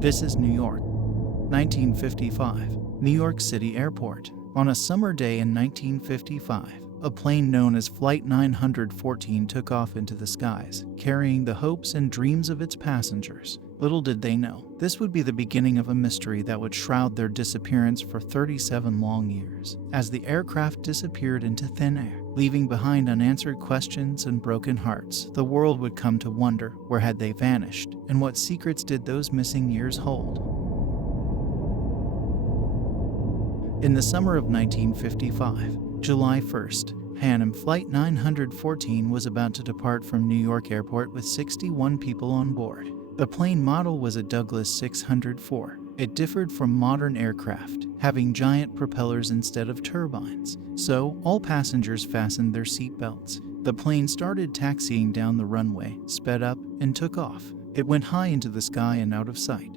This is New York, 1955, New York City Airport. On a summer day in 1955, a plane known as Flight 914 took off into the skies, carrying the hopes and dreams of its passengers. Little did they know, this would be the beginning of a mystery that would shroud their disappearance for 37 long years. As the aircraft disappeared into thin air, leaving behind unanswered questions and broken hearts, the world would come to wonder, where had they vanished, and what secrets did those missing years hold? In the summer of 1955, July 1st, Pan Am Flight 914 was about to depart from New York Airport with 61 people on board. The plane model was a Douglas 604. It differed from modern aircraft, having giant propellers instead of turbines, so all passengers fastened their seat belts. The plane started taxiing down the runway, sped up, and took off. It went high into the sky and out of sight.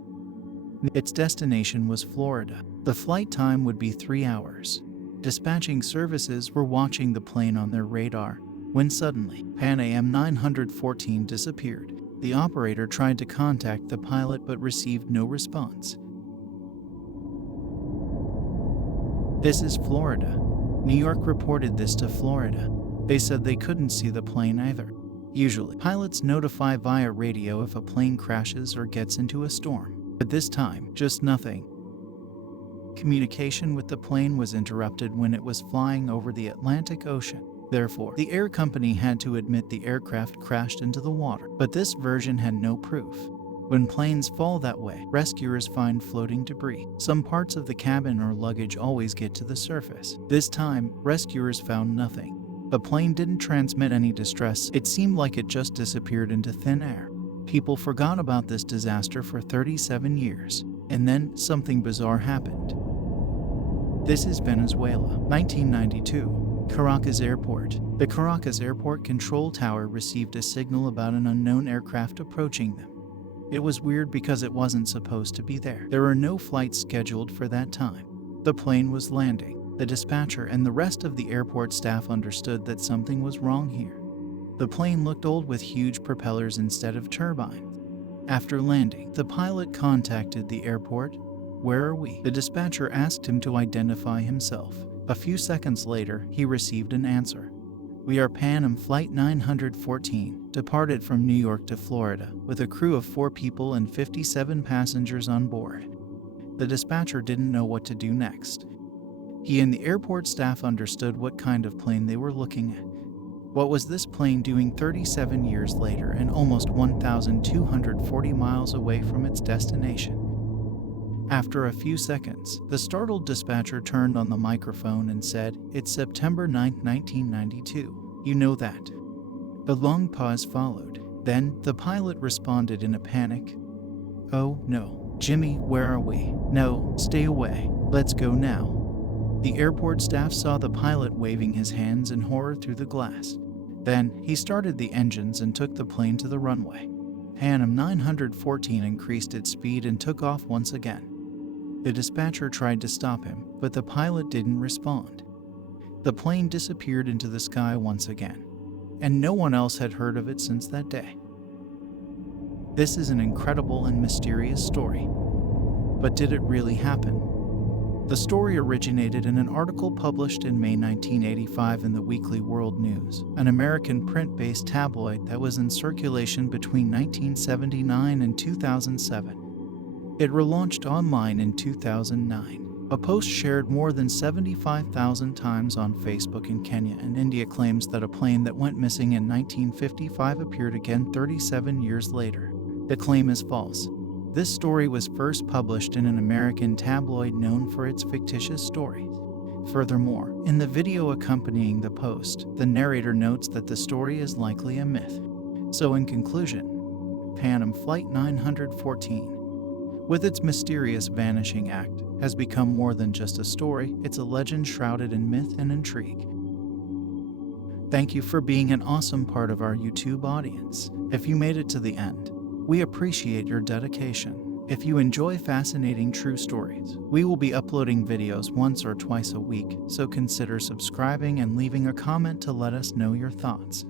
Its destination was Florida. The flight time would be 3 hours. Dispatching services were watching the plane on their radar, when suddenly, Pan Am 914 disappeared. The operator tried to contact the pilot but received no response. This is Florida. New York reported this to Florida. They said they couldn't see the plane either. Usually, pilots notify via radio if a plane crashes or gets into a storm. But this time, just nothing. Communication with the plane was interrupted when it was flying over the Atlantic Ocean. Therefore, the air company had to admit the aircraft crashed into the water, but this version had no proof. When planes fall that way, rescuers find floating debris. Some parts of the cabin or luggage always get to the surface. This time, rescuers found nothing. The plane didn't transmit any distress. It seemed like it just disappeared into thin air. People forgot about this disaster for 37 years, and then something bizarre happened. This is Venezuela, 1992. Caracas Airport. The Caracas Airport control tower received a signal about an unknown aircraft approaching them. It was weird because it wasn't supposed to be there. There were no flights scheduled for that time. The plane was landing. The dispatcher and the rest of the airport staff understood that something was wrong here. The plane looked old with huge propellers instead of turbines. After landing, the pilot contacted the airport. "Where are we?" The dispatcher asked him to identify himself. A few seconds later, he received an answer. "We are Pan Am Flight 914, departed from New York to Florida, with a crew of 4 people and 57 passengers on board." The dispatcher didn't know what to do next. He and the airport staff understood what kind of plane they were looking at. What was this plane doing 37 years later and almost 1,240 miles away from its destination? After a few seconds, the startled dispatcher turned on the microphone and said, "It's September 9, 1992. You know that." A long pause followed. Then, the pilot responded in a panic. "Oh, no. Jimmy, where are we? No, stay away. Let's go now." The airport staff saw the pilot waving his hands in horror through the glass. Then, he started the engines and took the plane to the runway. Pan Am 914 increased its speed and took off once again. The dispatcher tried to stop him, but the pilot didn't respond. The plane disappeared into the sky once again, and no one else had heard of it since that day. This is an incredible and mysterious story. But did it really happen? The story originated in an article published in May 1985 in the Weekly World News, an American print-based tabloid that was in circulation between 1979 and 2007. It relaunched online in 2009. A post shared more than 75,000 times on Facebook in Kenya and India claims that a plane that went missing in 1955 appeared again 37 years later. The claim is false. This story was first published in an American tabloid known for its fictitious stories. Furthermore, in the video accompanying the post, the narrator notes that the story is likely a myth. So in conclusion, Pan Am Flight 914, with its mysterious vanishing act, has become more than just a story. It's a legend shrouded in myth and intrigue. Thank you for being an awesome part of our YouTube audience. If you made it to the end, we appreciate your dedication. If you enjoy fascinating true stories, we will be uploading videos once or twice a week, so consider subscribing and leaving a comment to let us know your thoughts.